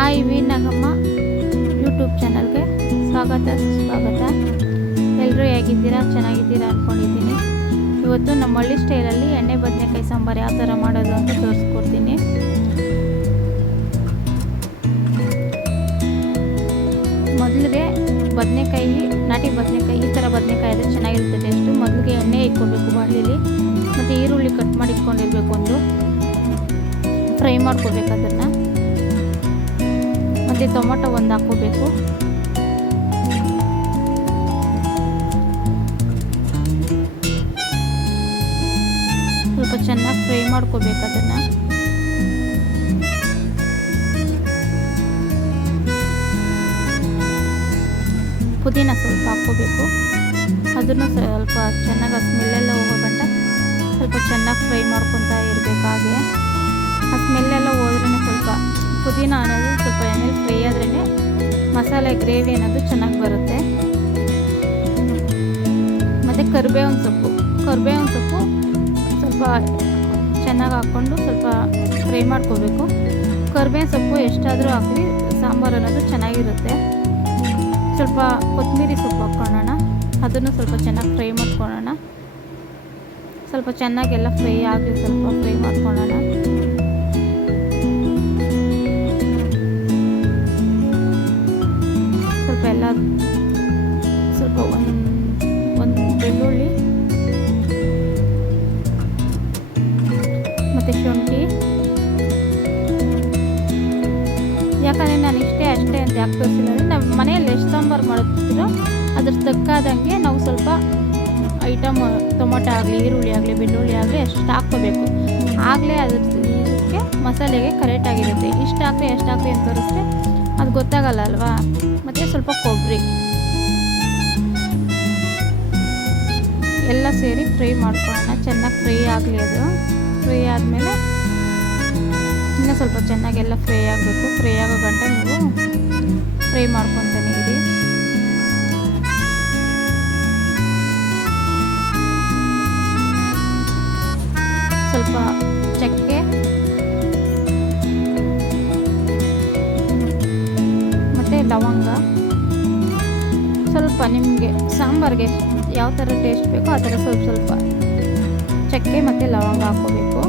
Hi V Nagamma YouTube ಚಾನಲ್ಗೆ ಸ್ವಾಗತ ಸುಸ್ವಾಗತ ಎಲ್ಲರೂ ಹೇಗಿದ್ದೀರಾ? ಚೆನ್ನಾಗಿದ್ದೀರಾ ಅಂದ್ಕೊಂಡಿದ್ದೀನಿ ಇವತ್ತು ನಮ್ಮ ಹಳ್ಳಿ ಸ್ಟೈಲಲ್ಲಿ ಎಣ್ಣೆ, ಬದನೆಕಾಯಿ ಸಾಂಬಾರು ಯಾವ ಥರ ಮಾಡೋದು ಅಂತ ತೋರಿಸ್ಕೊಡ್ತೀನಿ. ಮೊದಲಿಗೆ ಬದನೆಕಾಯಿ, ನಾಟಿ ಬದನೆಕಾಯಿ, ಈ ಥರ ಬದನೆಕಾಯಿ ಆದರೆ ಚೆನ್ನಾಗಿರುತ್ತೆ ಟೇಸ್ಟು ಮೊದಲಿಗೆ ಎಣ್ಣೆ ಇಟ್ಕೊಳ್ಬೇಕು ಬಾಣಲಿಲಿ, ಮತ್ತು ಈರುಳ್ಳಿ ಕಟ್ ಮಾಡಿ ಇಟ್ಕೊಂಡಿರ್ಬೇಕು ಒಂದು. ಫ್ರೈ ಮಾಡ್ಕೋಬೇಕು ಅದನ್ನು. ಮತ್ತು ಟೊಮೊಟೊ ಒಂದು ಹಾಕೋಬೇಕು ಸ್ವಲ್ಪ ಚೆನ್ನಾಗಿ ಫ್ರೈ ಮಾಡ್ಕೋಬೇಕು ಅದನ್ನು. ಪುದೀನ ಸ್ವಲ್ಪ ಹಾಕ್ಕೋಬೇಕು. ಅದನ್ನು ಸ್ವಲ್ಪ ಚೆನ್ನಾಗಿ ಸ್ಮೆಲ್ಲೆಲ್ಲ ಹೋಗೋ ಸ್ವಲ್ಪ ಚೆನ್ನಾಗಿ ಫ್ರೈ ಮಾಡ್ಕೊತಾ ಇರಬೇಕು ಹಾಗೆ ಆ ಸ್ಮೆಲ್ಲೆಲ್ಲ ಹೋದ್ರೂ ಸ್ವಲ್ಪ ಪುದೀನ ಅನ್ನೋದು ಸ್ವಲ್ಪ ಎಣ್ಣೆಲಿ ಫ್ರೈ ಆದ್ರೇ ಮಸಾಲೆ, ಗ್ರೇವಿ ಅನ್ನೋದು ಚೆನ್ನಾಗಿ ಬರುತ್ತೆ. ಮತ್ತು ಕರಿಬೇವಿನ ಸೊಪ್ಪು. ಕರಿಬೇವಿನ ಸೊಪ್ಪು ಸ್ವಲ್ಪ ಚೆನ್ನಾಗಿ ಹಾಕ್ಕೊಂಡು ಸ್ವಲ್ಪ ಫ್ರೈ ಮಾಡ್ಕೋಬೇಕು. ಕರಿಬೇವಿನ ಸೊಪ್ಪು ಎಷ್ಟಾದರೂ ಹಾಕಿ ಸಾಂಬಾರು ಅನ್ನೋದು ಚೆನ್ನಾಗಿರುತ್ತೆ. ಸ್ವಲ್ಪ ಕೊತ್ತಂಬರಿ ಸೊಪ್ಪು ಹಾಕ್ಕೊಳ್ಳೋಣ. ಅದನ್ನು ಸ್ವಲ್ಪ ಚೆನ್ನಾಗಿ ಫ್ರೈ ಮಾಡ್ಕೊಳ್ಳೋಣ. ಸ್ವಲ್ಪ ಚೆನ್ನಾಗೆಲ್ಲ ಫ್ರೈ ಆಗಲಿ, ಸ್ವಲ್ಪ ಫ್ರೈ ಮಾಡ್ಕೊಳ್ಳೋಣ. ಎಲ್ಲ ಸ್ವಲ್ಪ ಒಂದು ಒಂದು ಬೆಳ್ಳುಳ್ಳಿ ಮತ್ತು ಶುಂಠಿ. ಯಾಕಂದರೆ ನಾನು ಇಷ್ಟೇ ಅಷ್ಟೇ ಅಂತ ಯಾಕೆ ತೋರಿಸಿಲ್ಲ ನಮ್ಮ ಮನೆಯಲ್ಲಿ ಎಷ್ಟು ಸಾಂಬಾರು ಮಾಡುತ್ತಿರೋ ಅದ್ರ ತಕ್ಕಾದಂಗೆ ನಾವು ಸ್ವಲ್ಪ ಐಟಮ್, ಟೊಮೊಟೊ ಆಗಲಿ, ಈರುಳ್ಳಿ ಆಗಲಿ, ಬೆಳ್ಳುಳ್ಳಿ ಆಗಲಿ ಅಷ್ಟು ಹಾಕ್ಕೋಬೇಕು. ಆಗಲೇ ಅದ್ರ ಇದಕ್ಕೆ ಮಸಾಲೆಗೆ ಕರೆಕ್ಟಾಗಿರುತ್ತೆ ಇಷ್ಟು ಹಾಕ್ರಿ ಎಷ್ಟು ಹಾಕಲಿ ಅಂತ ತೋರಿಸ್ರೆ ಅದು ಗೊತ್ತಾಗಲ್ಲ ಅಲ್ವಾ? ಸ್ವಲ್ಪ ಕೊಬ್ಬರಿ. ಎಲ್ಲ ಸೇರಿ ಫ್ರೈ ಮಾಡ್ಕೊಳ್ಳೋಣ. ಚೆನ್ನಾಗಿ ಫ್ರೈ ಆಗಲಿ ಅದು. ಫ್ರೈ ಆದಮೇಲೆ ಇನ್ನೂ ಸ್ವಲ್ಪ ಚೆನ್ನಾಗೆಲ್ಲ ಫ್ರೈ ಆಗಬೇಕು. ಫ್ರೈ ಆಗೋ ಗಂಟ ನೀವು ಫ್ರೈ ಮಾಡ್ಕೊತಾನೆ ಇರಿ. ಸ್ವಲ್ಪ ಚಕ್ಕೆ ಮತ್ತು ಲವಂಗ. ಸ್ವಲ್ಪ ನಿಮಗೆ ಸಾಂಬಾರಿಗೆ ಯಾವ ಥರ ಟೇಸ್ಟ್ ಬೇಕೋ ಆ ಥರ ಸ್ವಲ್ಪ ಸ್ವಲ್ಪ ಚಕ್ಕೆ ಮತ್ತು ಲವಂಗ ಹಾಕೋಬೇಕು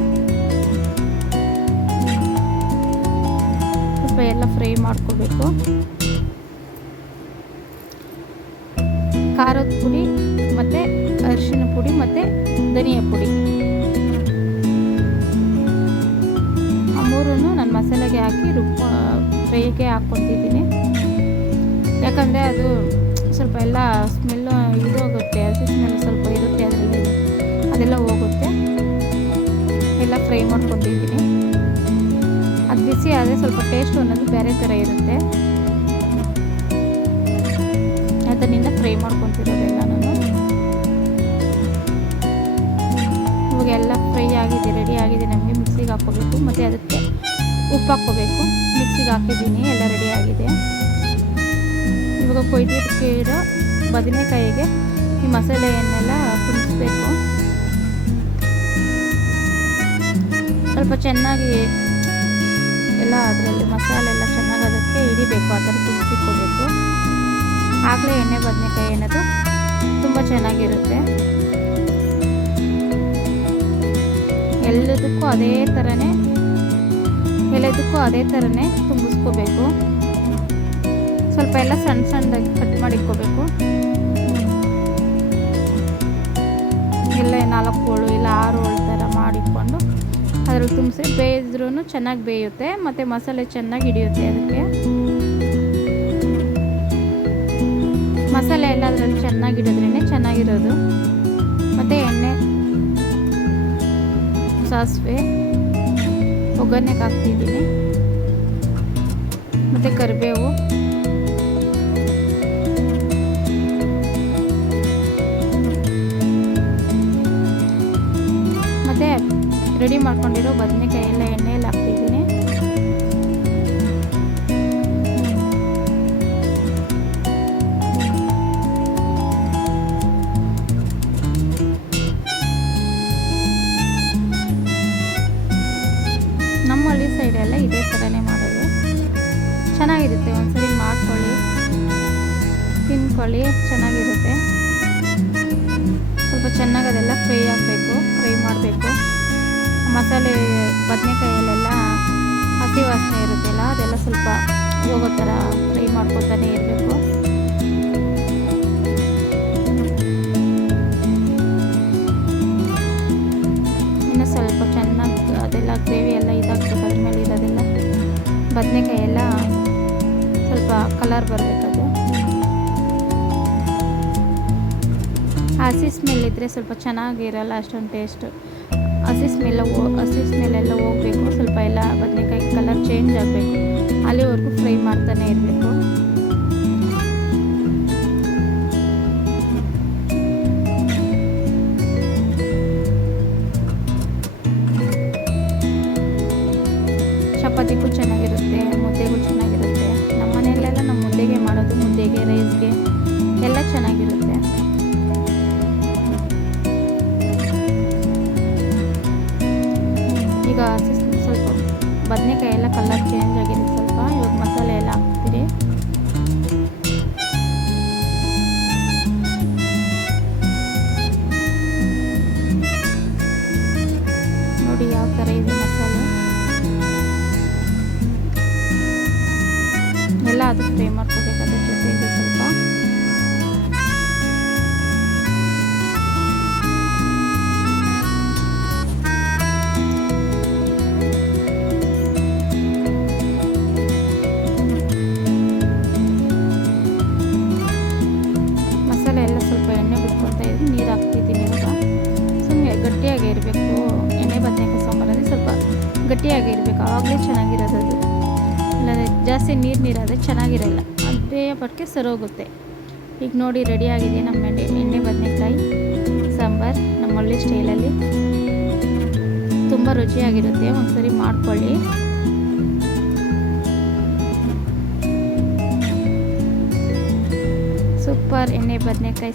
ಸ್ವಲ್ಪ ಎಲ್ಲ ಫ್ರೈ ಮಾಡ್ಕೋಬೇಕು. ಖಾರದ ಪುಡಿ ಮತ್ತು ಅರಿಶಿನ ಪುಡಿ ಮತ್ತು ಧನಿಯಾ ಪುಡಿ. ಆ ಮೂರನ್ನು ನಾನು ಮಸಾಲೆಗೆ ಹಾಕಿ ರುಬ್ಬ ಫ್ರೈಗೆ ಹಾಕ್ಕೊತಿದ್ದೀನಿ. ಯಾಕಂದರೆ ಅದು ಸ್ವಲ್ಪ ಎಲ್ಲ ಸ್ಮೆಲ್ಲು ಇದು ಹಸಿ ಸ್ಮೆಲ್ ಸ್ವಲ್ಪ ಇರುತ್ತೆ ಅದರಲ್ಲಿ ಅದೆಲ್ಲ ಹೋಗುತ್ತೆ. ಎಲ್ಲ ಫ್ರೈ ಮಾಡ್ಕೊತಿದ್ದೀನಿ ಅದು ಬಿಸಿ ಆದರೆ ಸ್ವಲ್ಪ ಟೇಸ್ಟ್ ಅನ್ನೋದು ಬೇರೆ ಥರ ಇರುತ್ತೆ. ಅದನ್ನಿಂದ ಫ್ರೈ ಮಾಡ್ಕೊತಿರೋದೆಲ್ಲ ನಾನು. ಇವಾಗೆಲ್ಲ ಫ್ರೈ ಆಗಿದೆ ರೆಡಿ ಆಗಿದೆ. ನಮಗೆ ಮಿಕ್ಸಿಗೆ ಹಾಕ್ಕೋಬೇಕು. ಮತ್ತು ಅದಕ್ಕೆ ಉಪ್ಪು ಹಾಕ್ಕೋಬೇಕು. ಮಿಕ್ಸಿಗೆ ಹಾಕಿದ್ದೀನಿ. ಎಲ್ಲ ರೆಡಿ ಆಗಿದೆ. ಇವಾಗ ಕೊಯ್ದಿರೋ ಬದನೆಕಾಯಿಗೆ ಈ ಮಸಾಲೆಯನ್ನೆಲ್ಲ ತುಂಬಿಸ್ಬೇಕು ಸ್ವಲ್ಪ ಚೆನ್ನಾಗಿ ಎಲ್ಲ ಅದರಲ್ಲಿ ಮಸಾಲೆ ಎಲ್ಲ ಚೆನ್ನಾಗಿ ಅದಕ್ಕೆ ಹಿಡಿಬೇಕು, ಆ ಥರ ತುಂಬಿಸಿಕೋಬೇಕು ಆಗಲೇ ಎಣ್ಣೆ ಬದನೆಕಾಯಿ ಅನ್ನೋದು ತುಂಬ ಚೆನ್ನಾಗಿರುತ್ತೆ. ಎಲ್ಲದಕ್ಕೂ ಅದೇ ಥರನೇ ಎಲ್ಲದಕ್ಕೂ ಅದೇ ಥರನೇ ತುಂಬಿಸ್ಕೋಬೇಕು. ಸ್ವಲ್ಪ ಎಲ್ಲ ಸಣ್ಣ ಸಣ್ಣದಾಗಿ ಕಟ್ ಮಾಡಿಟ್ಕೋಬೇಕು ಇಲ್ಲ ನಾಲ್ಕು ಹೋಳು, ಇಲ್ಲ ಆರು ಹೋಳು ಥರ ಮಾಡಿಟ್ಕೊಂಡು ಅದ್ರಲ್ಲಿ ತುಂಬಿಸಿ ಬೇಯಿದ್ರೂ ಚೆನ್ನಾಗಿ ಬೇಯುತ್ತೆ, ಮತ್ತು ಮಸಾಲೆ ಚೆನ್ನಾಗಿ ಹಿಡಿಯುತ್ತೆ ಅದಕ್ಕೆ. ಮಸಾಲೆ ಎಲ್ಲ ಅದರಲ್ಲಿ ಚೆನ್ನಾಗಿ ಹಿಡಿದ್ರೇ ಚೆನ್ನಾಗಿರೋದು. ಮತ್ತು ಎಣ್ಣೆ, ಸಾಸಿವೆ, ಒಗ್ಗರಣೆಗೆ ಹಾಕ್ತಿದ್ದೀನಿ. ಮತ್ತು ಕರಿಬೇವು. ರೆಡಿ ಮಾಡ್ಕೊಂಡಿರೋ ಬದನೆಕಾಯಿ ಎಲ್ಲ ಎಣ್ಣೆಯಲ್ಲಿ ಹಾಕ್ತಿದ್ದೀನಿ ನಮ್ಮ ಹಳ್ಳಿ ಸೈಡೆಲ್ಲ ಇದೇ ಥರನೇ ಮಾಡೋದು. ಚೆನ್ನಾಗಿರುತ್ತೆ, ಒಂದ್ಸರಿ ಮಾಡ್ಕೊಳ್ಳಿ. ತಿನ್ಕೊಳ್ಳಿ, ಚೆನ್ನಾಗಿರುತ್ತೆ. ಸ್ವಲ್ಪ ಚೆನ್ನಾಗಿ ಅದೆಲ್ಲ ಫ್ರೈ ಆಗಬೇಕು, ಫ್ರೈ ಮಾಡಬೇಕು. ಮಸಾಲೆ ಬದನೆಕಾಯಲ್ಲೆಲ್ಲ ಹಸಿ ವಾಸನೆ ಇರುತ್ತಲ್ಲ, ಅದೆಲ್ಲ ಸ್ವಲ್ಪ ಹೋಗೋ ಥರ ಫ್ರೈ ಮಾಡ್ಕೊತಾನೆ ಇರಬೇಕು. ಇನ್ನು ಸ್ವಲ್ಪ ಚೆನ್ನಾಗಿ ಅದೆಲ್ಲ ಗ್ರೇವಿ ಎಲ್ಲ ಇದಾಗ್ತದೆ ಮೇಲೆ ಇರೋದೆಲ್ಲ ಬದನೆಕಾಯೆಲ್ಲ ಸ್ವಲ್ಪ ಕಲರ್ ಬರಬೇಕದು ಹಸಿ ಸ್ಮೆಲ್ ಇದ್ದರೆ ಸ್ವಲ್ಪ ಚೆನ್ನಾಗಿರಲ್ಲ ಅಷ್ಟೊಂದು ಟೇಸ್ಟು. ಹಸಿ ಸ್ಮೆಲ್ಲ ಹಸಿ ಸ್ಮೆಲ್ಲೆಲ್ಲ ಹೋಗಬೇಕು. ಸ್ವಲ್ಪ ಎಲ್ಲ ಬದನೆಕಾಯಿ ಕಲರ್ ಚೇಂಜ್ ಆಗಬೇಕು. ಅಲ್ಲಿವರೆಗೂ ಫ್ರೈ ಮಾಡ್ತಾನೆ ಇರಬೇಕು. ಚಪಾತಿಗೂ ಚೆನ್ನಾಗಿರುತ್ತೆ, ಮುದ್ದೆಗೂ ಚೆನ್ನಾಗಿರುತ್ತೆ. ನಮ್ಮ ಮನೆಯಲ್ಲೆಲ್ಲ ನಮ್ಮ ಮುದ್ದೆಗೆ ಮಾಡೋದು ಮುದ್ದೆಗೆ ರೈಸ್ಗೆ ಎಲ್ಲ ಚೆನ್ನಾಗಿರುತ್ತೆ. ಹಸಿ ಸ್ವಲ್ಪ ಬದನೆಕಾಯಿ ಎಲ್ಲ ಕಲರ್ ಚೇಂಜ್ ಆಗಿದೆ ಸ್ವಲ್ಪ. ಇವಾಗ ಮಸಾಲೆ ಎಲ್ಲ ಹಾಕ್ತೀರಿ. ನೋಡಿ ಯಾವ ಥರ ಇದೆ. ಗಟ್ಟಿಯಾಗಿ ಇರಬೇಕು. ಎಣ್ಣೆ, ಬದನೆಕಾಯಿ, ಸಾಂಬಾರಲ್ಲಿ ಸ್ವಲ್ಪ ಗಟ್ಟಿಯಾಗಿ ಇರಬೇಕು. ಆವಾಗಲೇ ಚೆನ್ನಾಗಿರೋದು ಅದು. ಇಲ್ಲಾಂದರೆ ಜಾಸ್ತಿ ನೀರು ನೀರಾದರೆ ಚೆನ್ನಾಗಿರಲ್ಲ. ಅದೇ ಪಟ್ಟಕ್ಕೆ ಸರೋಗುತ್ತೆ. ಈಗ ನೋಡಿ ರೆಡಿಯಾಗಿದೆ ನಮ್ಮ ಎಣ್ಣೆ ಎಣ್ಣೆ, ಬದನೆಕಾಯಿ, ಸಾಂಬಾರು ನಮ್ಮ ಹಳ್ಳಿ ಸ್ಟೈಲಲ್ಲಿ. ತುಂಬ ರುಚಿಯಾಗಿರುತ್ತೆ. ಒಂದ್ಸರಿ ಮಾಡ್ಕೊಳ್ಳಿ. ಸೂಪರ್ ಎಣ್ಣೆ, ಬದನೆಕಾಯಿ